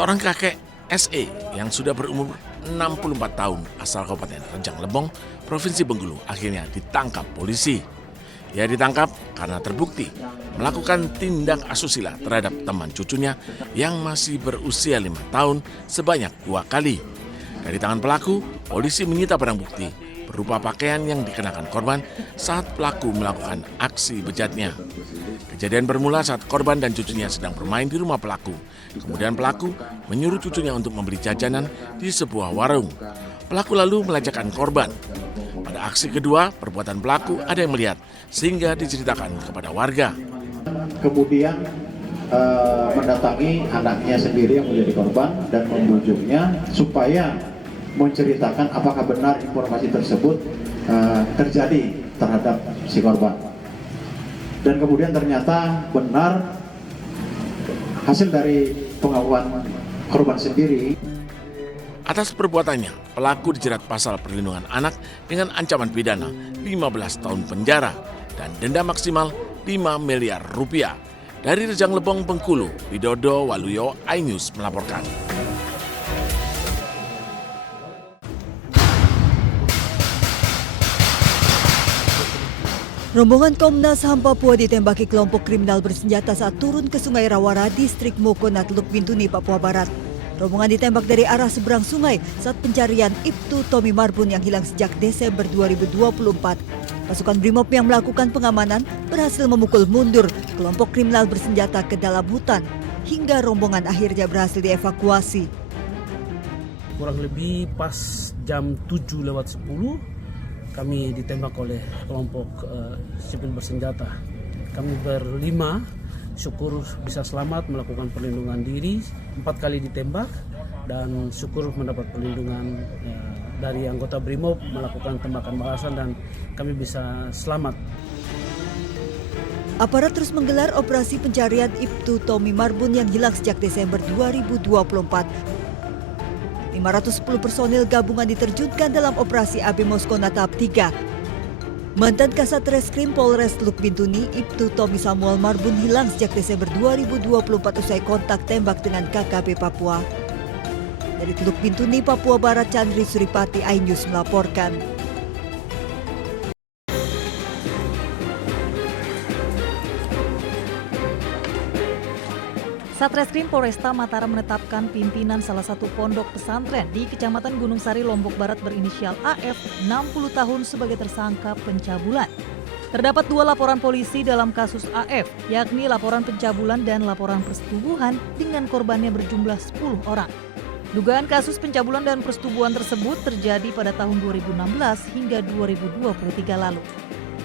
Seorang kakek SE yang sudah berumur 64 tahun asal Kabupaten Rejang Lebong, Provinsi Bengkulu akhirnya ditangkap polisi. Ia ditangkap karena terbukti melakukan tindak asusila terhadap teman cucunya yang masih berusia 5 tahun sebanyak 2 kali. Dari tangan pelaku, polisi menyita barang bukti berupa pakaian yang dikenakan korban saat pelaku melakukan aksi bejatnya. Kejadian bermula saat korban dan cucunya sedang bermain di rumah pelaku. Kemudian pelaku menyuruh cucunya untuk membeli jajanan di sebuah warung. Pelaku lalu melejakkan korban. Pada aksi kedua, perbuatan pelaku ada yang melihat sehingga diceritakan kepada warga. Kemudian mendatangi anaknya sendiri yang menjadi korban dan membujuknya supaya menceritakan apakah benar informasi tersebut terjadi terhadap si korban. Dan kemudian ternyata benar hasil dari pengakuan korban sendiri. Atas perbuatannya, pelaku dijerat pasal perlindungan anak dengan ancaman pidana 15 tahun penjara dan denda maksimal 5 miliar rupiah. Dari Rejang Lebong, Bengkulu, Widodo Waluyo, iNews melaporkan. Rombongan Komnas HAM Papua ditembaki kelompok kriminal bersenjata saat turun ke Sungai Rawara, Distrik Mokonat, Teluk Bintuni, Papua Barat. Rombongan ditembak dari arah seberang sungai saat pencarian Ibtu Tommy Marbun yang hilang sejak Desember 2024. Pasukan Brimob yang melakukan pengamanan berhasil memukul mundur kelompok kriminal bersenjata ke dalam hutan hingga rombongan akhirnya berhasil dievakuasi. Kurang lebih pas jam 7:10 kami ditembak oleh kelompok sipil bersenjata. Kami berlima, syukur bisa selamat melakukan perlindungan diri, 4 kali ditembak dan syukur mendapat perlindungan dari anggota Brimob melakukan tembakan balasan dan kami bisa selamat. Aparat terus menggelar operasi pencarian Ibtu Tommy Marbun yang hilang sejak Desember 2024. 510 personil gabungan diterjunkan dalam operasi AB Moskona tahap 3. Mantan Kasat Reskrim Polres Teluk Bintuni, Ibtu Tommy Samuel Marbun hilang sejak Desember 2024 usai kontak tembak dengan KKP Papua. Dari Teluk Bintuni, Papua Barat, Chandri Suripati, iNews melaporkan. Satreskrim Polresta Mataram menetapkan pimpinan salah satu pondok pesantren di Kecamatan Gunung Sari, Lombok Barat berinisial AF 60 tahun sebagai tersangka pencabulan. Terdapat 2 laporan polisi dalam kasus AF, yakni laporan pencabulan dan laporan persetubuhan dengan korbannya berjumlah 10 orang. Dugaan kasus pencabulan dan persetubuhan tersebut terjadi pada tahun 2016 hingga 2023 lalu.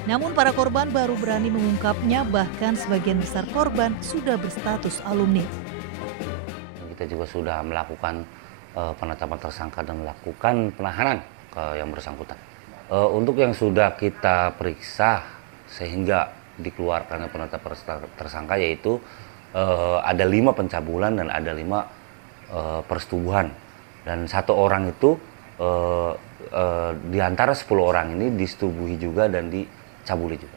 Namun para korban baru berani mengungkapnya, bahkan sebagian besar korban sudah berstatus alumni. Kita juga sudah melakukan penetapan tersangka dan melakukan penahanan ke yang bersangkutan. Untuk yang sudah kita periksa sehingga dikeluarkan penetapan tersangka yaitu ada 5 pencabulan dan ada 5 persetubuhan. Dan 1 orang itu di antara 10 orang ini disetubuhi juga dan dicabuli juga.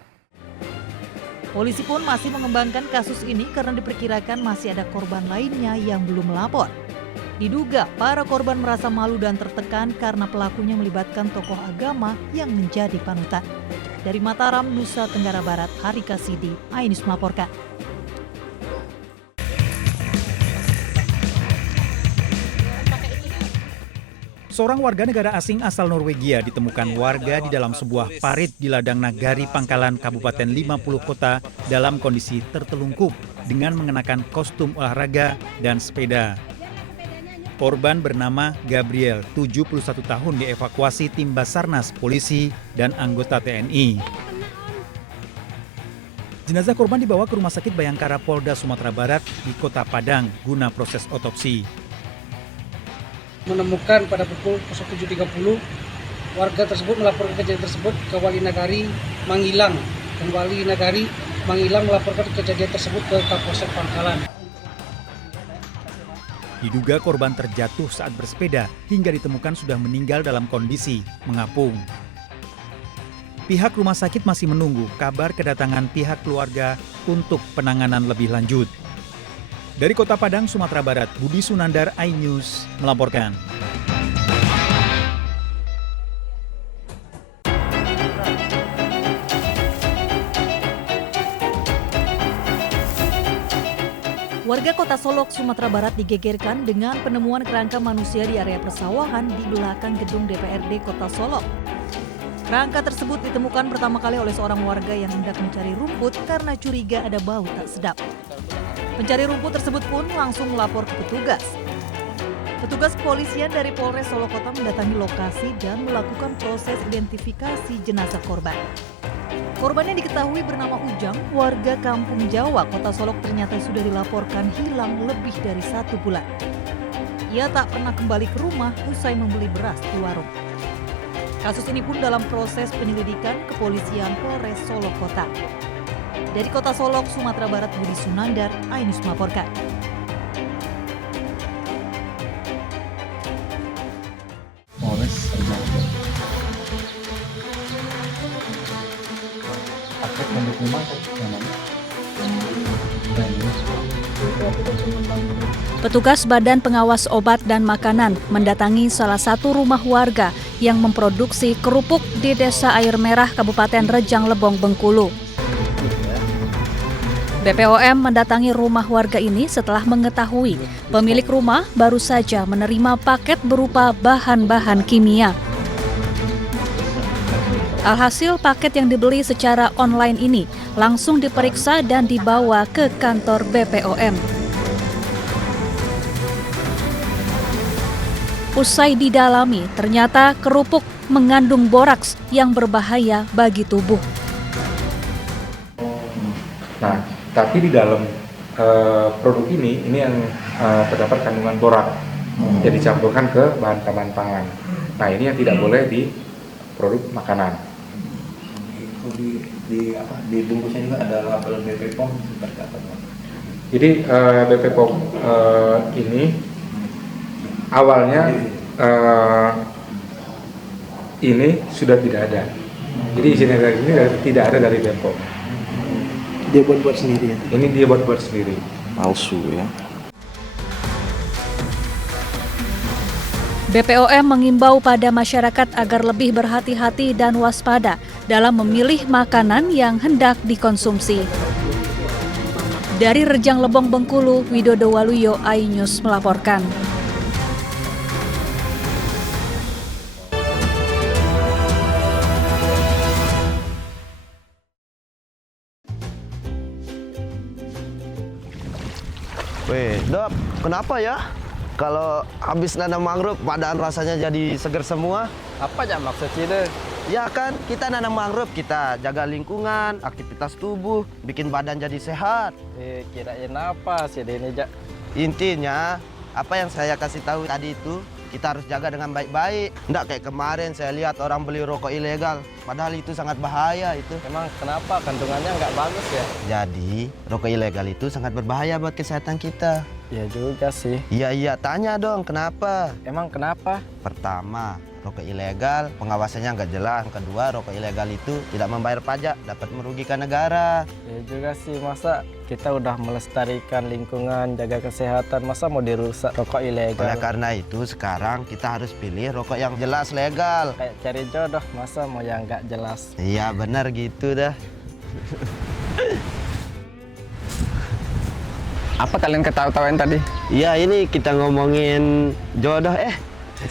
Polisi pun masih mengembangkan kasus ini karena diperkirakan masih ada korban lainnya yang belum melapor. Diduga para korban merasa malu dan tertekan karena pelakunya melibatkan tokoh agama yang menjadi panutan. Dari Mataram, Nusa Tenggara Barat, Hari Kasidi, iNews melaporkan. Seorang warga negara asing asal Norwegia ditemukan warga di dalam sebuah parit di ladang Nagari, Pangkalan, Kabupaten 50 Kota dalam kondisi tertelungkup dengan mengenakan kostum olahraga dan sepeda. Korban bernama Gabriel, 71 tahun, dievakuasi tim Basarnas, polisi, dan anggota TNI. Jenazah korban dibawa ke Rumah Sakit Bayangkara Polda Sumatera Barat di Kota Padang guna proses otopsi. Menemukan pada pukul 07.30 warga tersebut melaporkan kejadian tersebut ke Wali Nagari Mangilang, dan Wali Nagari Mangilang melaporkan kejadian tersebut ke Kapolsek Pangkalan. Diduga korban terjatuh saat bersepeda hingga ditemukan sudah meninggal dalam kondisi mengapung. Pihak rumah sakit masih menunggu kabar kedatangan pihak keluarga untuk penanganan lebih lanjut. Dari Kota Padang, Sumatera Barat, Budi Sunandar, iNews melaporkan. Warga Kota Solok, Sumatera Barat digegerkan dengan penemuan kerangka manusia di area persawahan di belakang gedung DPRD Kota Solok. Kerangka tersebut ditemukan pertama kali oleh seorang warga yang hendak mencari rumput karena curiga ada bau tak sedap. Pencari rumput tersebut pun langsung melapor ke petugas. Petugas kepolisian dari Polres Solok Kota mendatangi lokasi dan melakukan proses identifikasi jenazah korban. Korban yang diketahui bernama Ujang, warga Kampung Jawa, Kota Solok ternyata sudah dilaporkan hilang lebih dari 1 bulan. Ia tak pernah kembali ke rumah usai membeli beras di warung. Kasus ini pun dalam proses penyelidikan kepolisian Polres Solok Kota. Dari Kota Solok, Sumatera Barat, Budi Sunandar, iNews melaporkan. Polres paket yang diterima namanya. Petugas Badan Pengawas Obat dan Makanan mendatangi salah satu rumah warga yang memproduksi kerupuk di Desa Air Merah, Kabupaten Rejang Lebong, Bengkulu. BPOM mendatangi rumah warga ini setelah mengetahui pemilik rumah baru saja menerima paket berupa bahan-bahan kimia. Alhasil paket yang dibeli secara online ini langsung diperiksa dan dibawa ke kantor BPOM. Usai didalami, ternyata kerupuk mengandung boraks yang berbahaya bagi tubuh. Nah, tapi di dalam produk ini yang terdapat kandungan borak yang dicampurkan ke bahan-bahan pangan. Nah, ini yang tidak boleh di produk makanan. Di bungkusnya juga ada label BP POM seperti apa? Jadi BP POM ini awalnya ini sudah tidak ada. Jadi izin edar ini tidak ada dari BPOM. Dia buat sendiri ya? Ini dia buat sendiri. Palsu ya. BPOM mengimbau pada masyarakat agar lebih berhati-hati dan waspada dalam memilih makanan yang hendak dikonsumsi. Dari Rejang Lebong, Bengkulu, Widodo Waluyo, iNews melaporkan. Weh, Dok, kenapa ya? Kalau habis nanam mangrove, badan rasanya jadi seger semua. Apa aja maksudnya? Ya kan, kita nanam mangrove, kita jaga lingkungan, aktivitas tubuh, bikin badan jadi sehat. Kirain apa sih ini, Jak? Intinya, apa yang saya kasih tahu tadi itu, kita harus jaga dengan baik-baik. Nggak kayak kemarin saya lihat orang beli rokok ilegal, padahal itu sangat bahaya itu. Emang kenapa? Kandungannya nggak bagus ya? Jadi, rokok ilegal itu sangat berbahaya buat kesehatan kita. Ya juga sih. Iya, tanya dong, kenapa? Emang kenapa? Pertama, rokok ilegal pengawasannya nggak jelas. Kedua, rokok ilegal itu tidak membayar pajak, dapat merugikan negara. Ya juga sih, masa kita udah melestarikan lingkungan, jaga kesehatan, masa mau dirusak rokok ilegal? Oleh karena itu, sekarang kita harus pilih rokok yang jelas legal. Kayak cari jodoh, masa mau yang nggak jelas? Iya, benar gitu dah. Apa kalian ketawa-tawain tadi? Iya, ini kita ngomongin jodoh.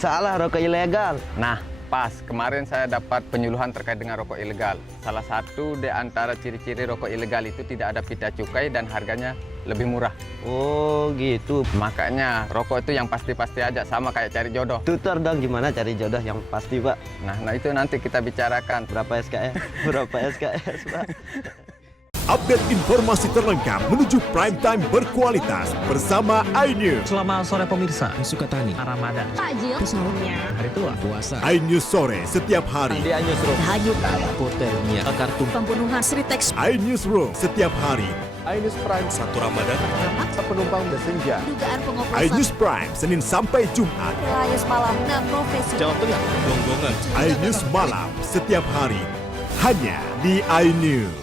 Salah, rokok ilegal. Nah, pas. Kemarin saya dapat penyuluhan terkait dengan rokok ilegal. Salah satu di antara ciri-ciri rokok ilegal itu tidak ada pita cukai dan harganya lebih murah. Oh, gitu. Makanya rokok itu yang pasti-pasti aja, sama kayak cari jodoh. Tutor dong gimana cari jodoh yang pasti, Pak. Nah itu nanti kita bicarakan. Berapa SKS? Berapa SKS, Pak? Update informasi terlengkap menuju prime time berkualitas bersama iNews. Selamat sore pemirsa, Sukatani, Ramadan, takjil, sahurnya, hari tua, puasa. iNews sore setiap hari. Di iNewsroom, tahajud, hipotermia, kartu, pembunuhan, Sritex, iNewsroom setiap hari. iNews Prime 1 Ramadan, penumpang bersenja. dugaan pengoplosan, iNews Prime Senin sampai Jumat. Layus malam 6 profesi. Jawa Tengah, Gonggongan. iNews malam setiap hari hanya di iNews.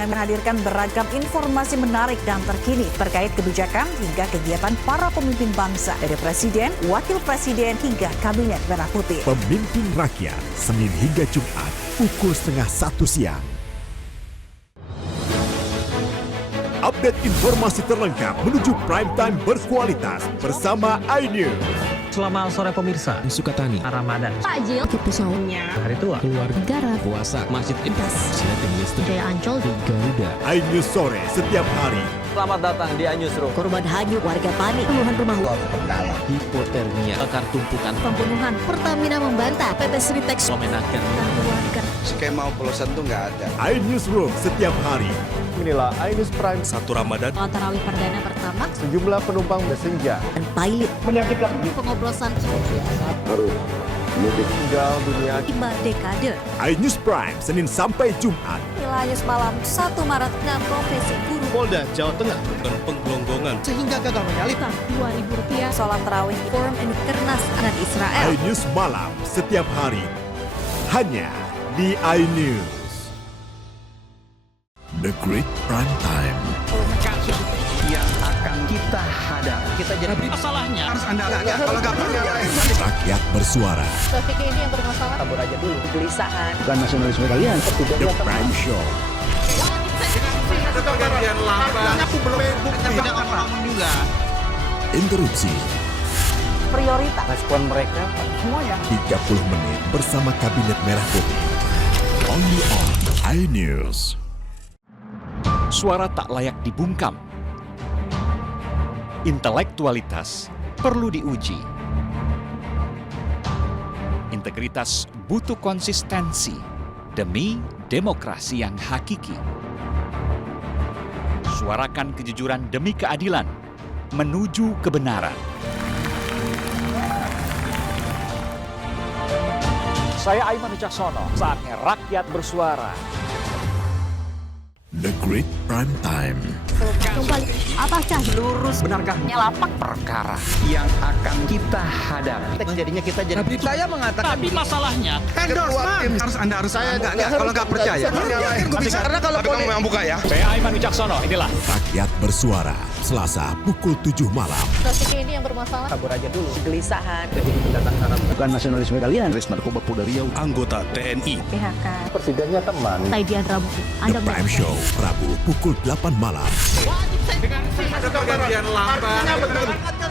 akan menghadirkan beragam informasi menarik dan terkini terkait kebijakan hingga kegiatan para pemimpin bangsa dari Presiden, Wakil Presiden hingga Kabinet Merah Putih. Pemimpin Rakyat, Senin hingga Jumat, pukul 12:30 siang. Update informasi terlengkap menuju prime time berkualitas bersama iNews. Selamat sore pemirsa. Sukatani, Ramadan, Takjil, pesawatnya, hari tua, keluarga, negara, puasa, masjid, intas, silating listrik, Jaya Ancol, Garuda. iNews sore setiap hari. Selamat datang di iNewsroom. korban hanyut, warga panik, puluhan rumah Hipotermia, akar tumpukan, pembunuhan, Pertamina membantah, PT Sritex memenangkan dan keluarga. Skema oplosan tuh nggak ada. iNewsroom setiap hari. Inilah iNews Prime 1 Ramadan. Sholat tarawih perdana pertama Sejumlah penumpang bersenja dan pilot menyakitkan pengoplosan harus meninggal dunia 5 dekade. iNews Prime Senin sampai Jumat. Inilah News Malam 1 Maret 6 Profesi Guru Polda Jawa Tengah Dan penggelonggongan sehingga gagal menyalip. Rp2.000 sholat tarawih Forum and Kernas anak Israel. iNews Malam setiap hari. Hanya di iNews. The Great Prime Time. Yang akan kita hadapi. Kita jadi masalahnya harus Anda kalau nggak percaya. Rakyat bersuara. Trafik ini yang bermasalah. Kabur aja dulu. Kegelisahan. Bukan nasionalisme kalian. The Prime Show. Pergantian lambat. Aku belum bukti. Tidak ngomong juga. Interupsi. Prioritas. Respon mereka semuanya. 30 menit bersama Kabinet Merah Putih. Only on iNews. Suara tak layak dibungkam. Intelektualitas perlu diuji. Integritas butuh konsistensi demi demokrasi yang hakiki. Suarakan kejujuran demi keadilan menuju kebenaran. Saya Aiman Wicaksono, saatnya rakyat bersuara. The Great Prime Time. Kembali. Apakah lurus? Benarkah Nyelapak perkara yang akan kita hadapi? Jadinya kita jadi. Saya mengatakan. Tapi masalahnya endorsement harus Anda harus saya nggak kalau nggak percaya. Karena kalau kamu yang buka ya. Saya Aiman Wicaksono, inilah Rakyat bersuara. Selasa pukul 7 malam. trafik ini yang bermasalah. Kabur aja dulu. Kegelisahan. Bukan nasionalisme kalian. Res Narkoba Polda Riau. Anggota TNI. PHK. Presidennya teman. Taidian Rabu. The Prime Show. Rabu pukul 8 malam. Pergantian lambat.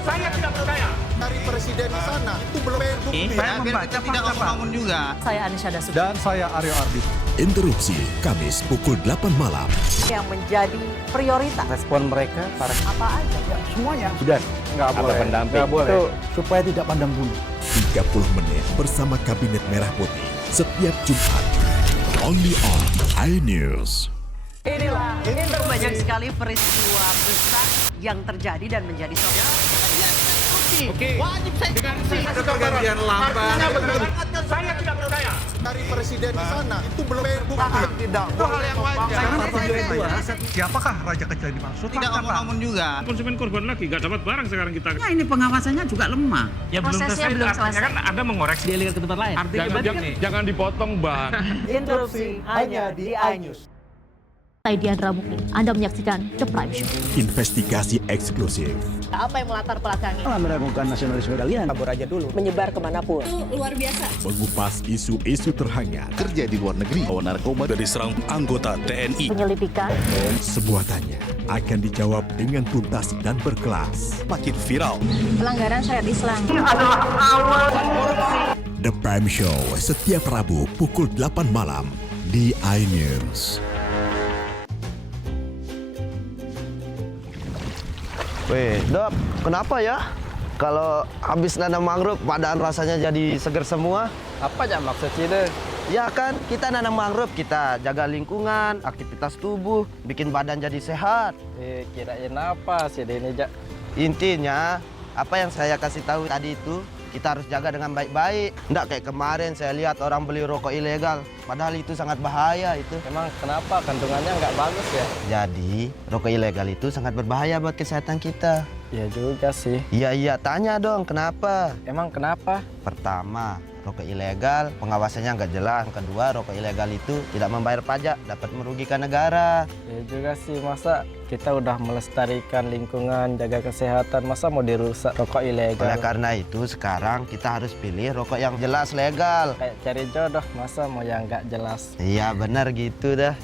Saya tidak percaya. Dari presiden di sana itu belum bukti. Saya membaca tidak ngomong juga. Saya Anisha Dasud. Dan saya Aryo Ardi. Interupsi Kamis pukul 8 malam. Yang menjadi prioritas. Respon mereka para Apa aja? Semuanya. Sudah. Nggak boleh. pendamping. Nggak boleh. Itu supaya tidak pandang bulu. 30 menit bersama Kabinet Merah Putih. Setiap Jumat. Only on iNews. Inilah banyak sekali peristiwa besar yang terjadi dan menjadi sorotan. Oke. Wajib saya pergantian lambat. Saya tidak percaya. Dari presiden di sana itu belum bukti. Tidak. Itu hal yang wajar. Siapakah raja kecil yang dimaksud? Tidak ngomong juga. Konsumen korban lagi, nggak dapat barang sekarang kita. Nah, ini pengawasannya juga lemah. Ya Prosesnya belum selesai. Kan ada mengoreksi. Dialihkan ke tempat lain. Jangan dipotong, Bang. Interupsi hanya di iNews. Taidian Rabu, Anda menyaksikan The Prime Show. Investigasi eksklusif. Apa yang melatar belakangi? Meragukan nasionalisme kalian. Kabur aja dulu. Menyebar kemanapun. Luar biasa. Mengupas isu-isu terhangat. Kerja di luar negeri. Bawa narkoba dari serang anggota TNI. Penyelidikan. Sebuah tanya akan dijawab dengan tuntas dan berkelas. Makin viral. Pelanggaran syariat Islam. The Prime Show setiap Rabu pukul 8 malam di iNews. Weh, Dok, kenapa ya? Kalau habis nanam mangrove, badan rasanya jadi seger semua. Apa aja maksudnya? Ya kan, kita nanam mangrove, kita jaga lingkungan, aktivitas tubuh, bikin badan jadi sehat. Kirain apa sih ini, Jak? Intinya, apa yang saya kasih tahu tadi itu, kita harus jaga dengan baik-baik. Nggak kayak kemarin saya lihat orang beli rokok ilegal, padahal itu sangat bahaya itu. Emang kenapa kandungannya nggak bagus ya? Jadi, rokok ilegal itu sangat berbahaya buat kesehatan kita. Ya juga sih. Iya, tanya dong kenapa? Emang kenapa? Pertama, rokok ilegal, pengawasannya nggak jelas. Kedua, rokok ilegal itu tidak membayar pajak, dapat merugikan negara. Ya juga sih, masa kita udah melestarikan lingkungan, jaga kesehatan, masa mau dirusak rokok ilegal? Oleh karena itu, sekarang kita harus pilih rokok yang jelas legal. Kayak cari jodoh, masa mau yang nggak jelas? Iya, benar gitu dah.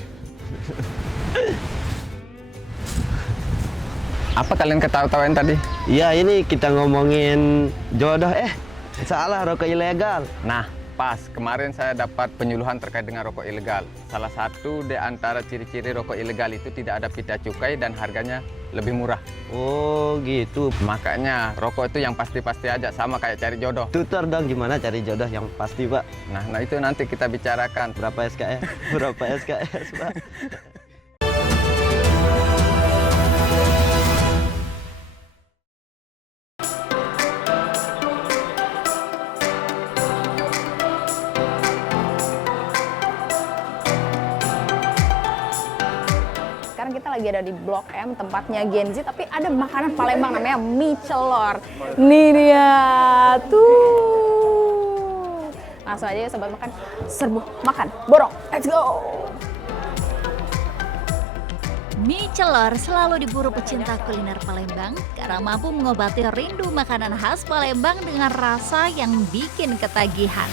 Apa kalian ketawa-tawain tadi? Iya, ini kita ngomongin jodoh. Salah, rokok ilegal. Nah, pas. Kemarin saya dapat penyuluhan terkait dengan rokok ilegal. Salah satu di antara ciri-ciri rokok ilegal itu tidak ada pita cukai dan harganya lebih murah. Oh, gitu. Makanya rokok itu yang pasti-pasti aja, sama kayak cari jodoh. Tutor dong gimana cari jodoh yang pasti, Pak. Nah itu nanti kita bicarakan. Berapa SKS? Berapa SKS, Pak? Sekarang kita lagi ada di Blok M, tempatnya Gen Z, tapi ada makanan Palembang namanya mie celor. Nih dia, tuh. Langsung aja ya sobat makan, serbu makan, borong, let's go! Mie celor selalu diburu pecinta kuliner Palembang karena mampu mengobati rindu makanan khas Palembang dengan rasa yang bikin ketagihan.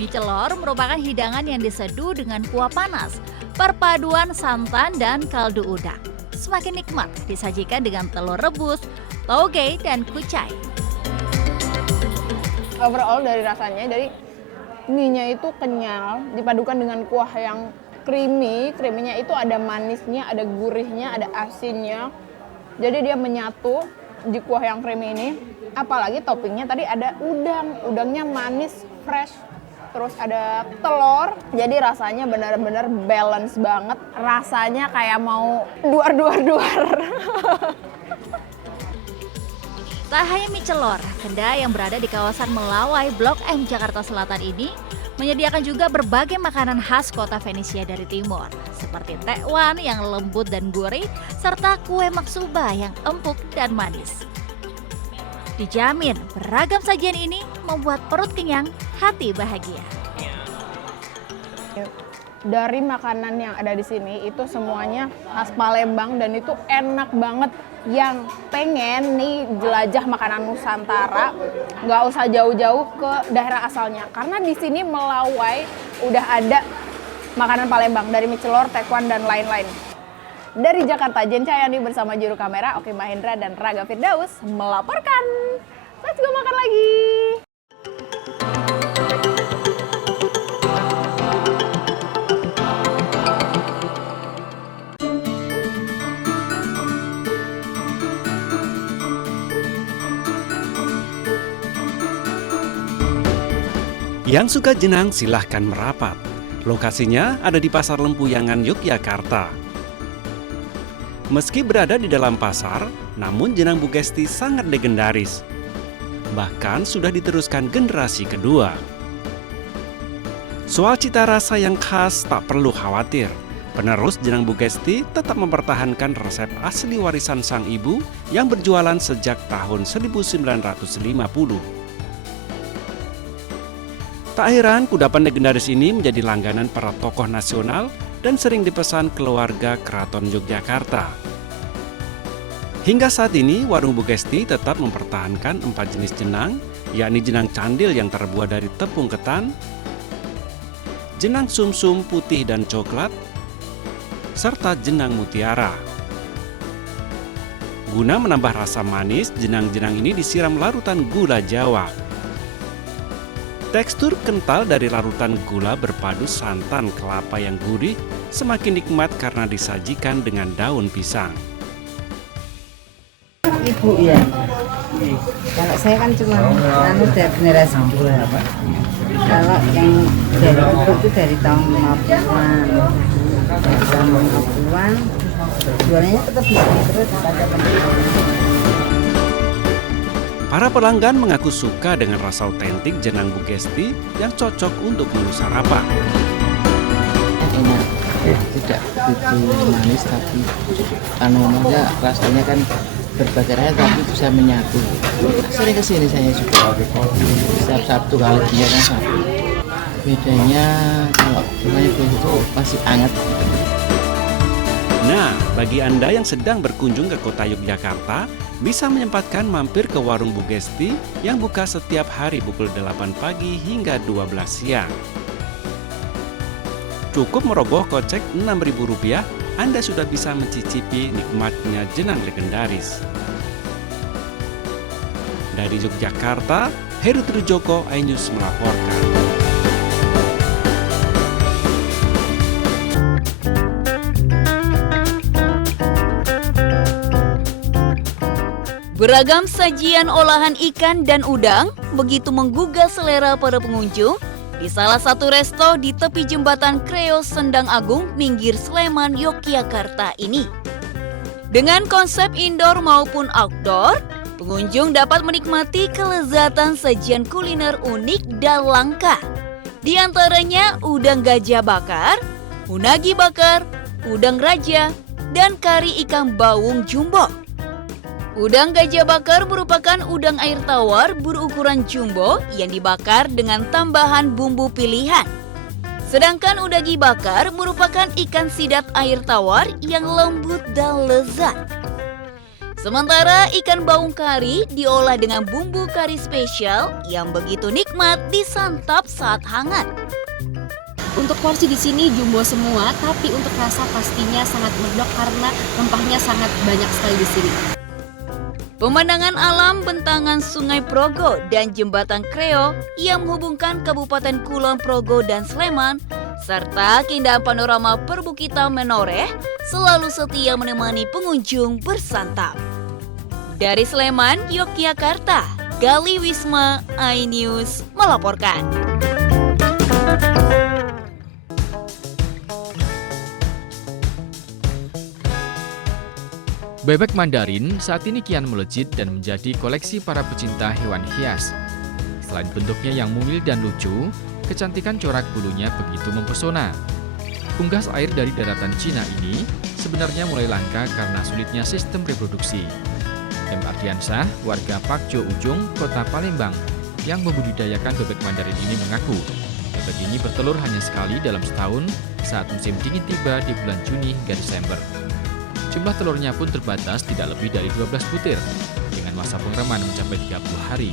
Mie celor merupakan hidangan yang diseduh dengan kuah panas, perpaduan santan dan kaldu udang. Semakin nikmat disajikan dengan telur rebus, toge, dan kucai. Overall dari rasanya, dari mie-nya itu kenyal, dipadukan dengan kuah yang creamy. Creamy-nya itu ada manisnya, ada gurihnya, ada asinnya. Jadi dia menyatu di kuah yang creamy ini. Apalagi toppingnya tadi ada udang. Udangnya manis, fresh. Terus ada telur, jadi rasanya benar-benar balance banget. Rasanya kayak mau duar. Tak hanya mie celor, kedai yang berada di kawasan Melawai, Blok M, Jakarta Selatan ini menyediakan juga berbagai makanan khas kota Venesia dari timur, seperti tekwan yang lembut dan gurih, serta kue maksuba yang empuk dan manis. Dijamin beragam sajian ini membuat perut kenyang, hati bahagia. Dari makanan yang ada di sini itu semuanya khas Palembang dan itu enak banget. Yang pengen nih jelajah makanan Nusantara, nggak usah jauh-jauh ke daerah asalnya, karena di sini Melawai udah ada makanan Palembang dari mie celor, tekwan dan lain-lain. Dari Jakarta, Jen Cahyani bersama juru kamera Oki Mahendra dan Raga Firdaus melaporkan. Let's go makan lagi. Yang suka jenang silahkan merapat. Lokasinya ada di Pasar Lempuyangan, Yogyakarta. Meski berada di dalam pasar, namun jenang Bu Gesti sangat legendaris. Bahkan sudah diteruskan generasi kedua. Soal cita rasa yang khas tak perlu khawatir. Penerus jenang Bu Gesti tetap mempertahankan resep asli warisan sang ibu yang berjualan sejak tahun 1950. Tak heran kudapan legendaris ini menjadi langganan para tokoh nasional dan sering dipesan keluarga Keraton Yogyakarta. Hingga saat ini, warung Bu Gesti tetap mempertahankan 4 jenis jenang, yakni jenang candil yang terbuat dari tepung ketan, jenang sumsum putih dan coklat, serta jenang mutiara. Guna menambah rasa manis, jenang-jenang ini disiram larutan gula Jawa. Tekstur kental dari larutan gula berpadu santan kelapa yang gurih semakin nikmat karena disajikan dengan daun pisang. Ibu ya, kalau saya kan cuma dari generasi kedua. Kalau yang dari ibu itu dari tahun 50-an. Dari tahun 50-an, jualannya tetap terus pada Para pelanggan mengaku suka dengan rasa otentik jenang Bu Gesti yang cocok untuk menu sarapan. Tidak begitu manis tapi rasanya kan berbagai rasa tapi bisa menyatu. Sering kesini saya juga. Setiap Sabtu kalau kegiatan Sabtu. Bedanya kalau itu masih hangat. Nah, bagi Anda yang sedang berkunjung ke kota Yogyakarta, bisa menyempatkan mampir ke warung Bu Gesti yang buka setiap hari pukul 8 pagi hingga 12 siang. Cukup merogoh kocek Rp6.000, Anda sudah bisa mencicipi nikmatnya jenang legendaris. Dari Yogyakarta, Heru Trijoko, iNews melaporkan. Beragam sajian olahan ikan dan udang begitu menggugah selera para pengunjung di salah satu resto di tepi jembatan Kreo Sendang Agung, Minggir Sleman, Yogyakarta ini. Dengan konsep indoor maupun outdoor, pengunjung dapat menikmati kelezatan sajian kuliner unik dan langka. Di antaranya udang gajah bakar, unagi bakar, udang raja, dan kari ikan bawung jumbo. Udang gajah bakar merupakan udang air tawar berukuran jumbo yang dibakar dengan tambahan bumbu pilihan. Sedangkan udagi bakar merupakan ikan sidat air tawar yang lembut dan lezat. Sementara ikan baung kari diolah dengan bumbu kari spesial yang begitu nikmat disantap saat hangat. Untuk porsi di sini jumbo semua, tapi untuk rasa pastinya sangat medok karena rempahnya sangat banyak sekali di sini. Pemandangan alam bentangan Sungai Progo dan Jembatan Kreo yang menghubungkan Kabupaten Kulon Progo dan Sleman, serta keindahan panorama perbukitan Menoreh selalu setia menemani pengunjung bersantap. Dari Sleman, Yogyakarta, Gali Wisma, iNews melaporkan. Bebek Mandarin saat ini kian melejit dan menjadi koleksi para pecinta hewan hias. Selain bentuknya yang mungil dan lucu, kecantikan corak bulunya begitu mempesona. Unggas air dari daratan Cina ini sebenarnya mulai langka karena sulitnya sistem reproduksi. M. Ardiansyah, warga Pakjo Ujung, Kota Palembang, yang membudidayakan bebek Mandarin ini mengaku, bebek ini bertelur hanya sekali dalam setahun saat musim dingin tiba di bulan Juni hingga Desember. Jumlah telurnya pun terbatas tidak lebih dari 12 butir, dengan masa pengereman mencapai 30 hari.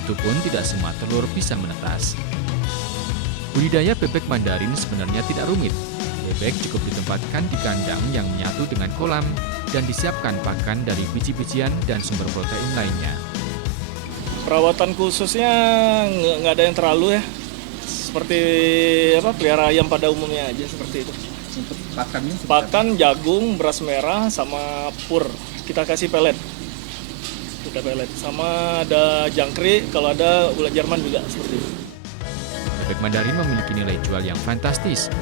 Itu pun tidak semua telur bisa menetas. Budidaya bebek Mandarin sebenarnya tidak rumit. Bebek cukup ditempatkan di kandang yang menyatu dengan kolam dan disiapkan pakan dari biji-bijian dan sumber protein lainnya. Perawatan khususnya nggak ada yang terlalu ya, seperti pelihara ayam pada umumnya aja seperti itu. Pakan jagung, beras merah, sama pur. Kita kasih pelet. Sama ada jangkrik, kalau ada ulat Jerman juga seperti itu. Bebek Mandarin memiliki nilai jual yang fantastis.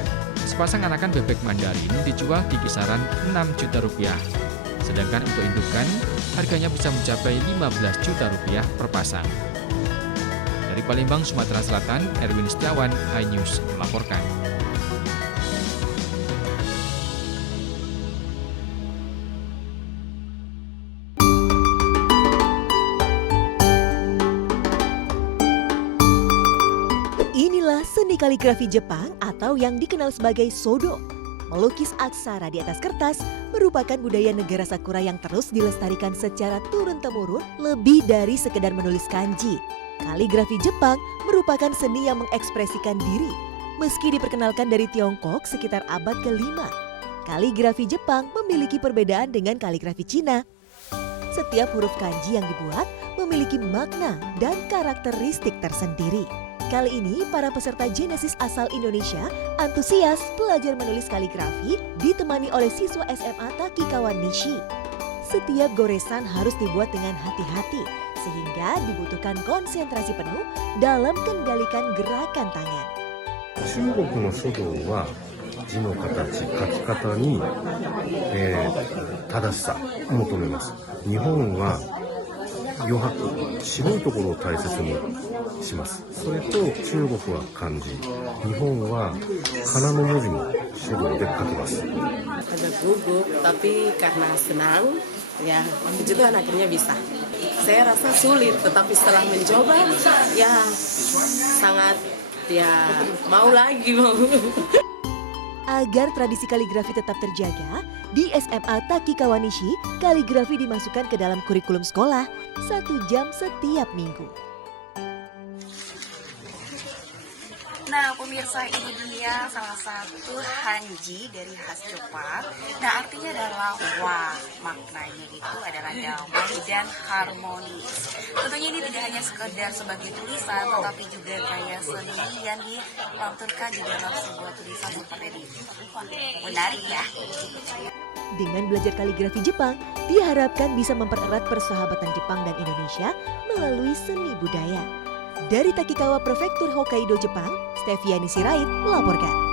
Sepasang anakan bebek Mandarin dijual di kisaran 6 juta rupiah. Sedangkan untuk indukan, harganya bisa mencapai 15 juta rupiah per pasang. Dari Palembang, Sumatera Selatan, Erwin Setiawan, iNews melaporkan. Inilah seni kaligrafi Jepang atau yang dikenal sebagai Sodo. Melukis aksara di atas kertas merupakan budaya negara Sakura yang terus dilestarikan secara turun-temurun lebih dari sekedar menulis kanji. Kaligrafi Jepang merupakan seni yang mengekspresikan diri. Meski diperkenalkan dari Tiongkok sekitar abad ke-5, kaligrafi Jepang memiliki perbedaan dengan kaligrafi Cina. Setiap huruf kanji yang dibuat memiliki makna dan karakteristik tersendiri. Kali ini, para peserta Genesis asal Indonesia antusias belajar menulis kaligrafi ditemani oleh siswa SMA Takikawan Nishi. Setiap goresan harus dibuat dengan hati-hati, sehingga dibutuhkan konsentrasi penuh dalam kendalikan gerakan tangan. 中国の書道は字の形、書き方に、正しさを求めます。日本は余白、白いところを大切にします。それと中国は漢字、日本は仮名の文字も手動で書きます。 Agak gugup, tapi karena senang, ya puji Tuhan akhirnya bisa. Saya rasa sulit, tetapi setelah mencoba, ya sangat ya mau lagi mau. Agar tradisi kaligrafi tetap terjaga, di SMA Taki Kawanishi, kaligrafi dimasukkan ke dalam kurikulum sekolah 1 jam setiap minggu. Nah, pemirsa, ini dia salah satu hanji dari khas Jepang. Nah, artinya adalah wa. Maknanya itu adalah damai dan harmonis. Tentunya ini tidak hanya sekedar sebagai tulisan, tetapi juga gaya seni yang dilanturkan di dalam sebuah tulisan seperti ini. Wah, menarik ya. Dengan belajar kaligrafi Jepang, diharapkan bisa mempererat persahabatan Jepang dan Indonesia melalui seni budaya. Dari Takikawa Prefektur Hokkaido, Jepang, Steviani Sirait melaporkan.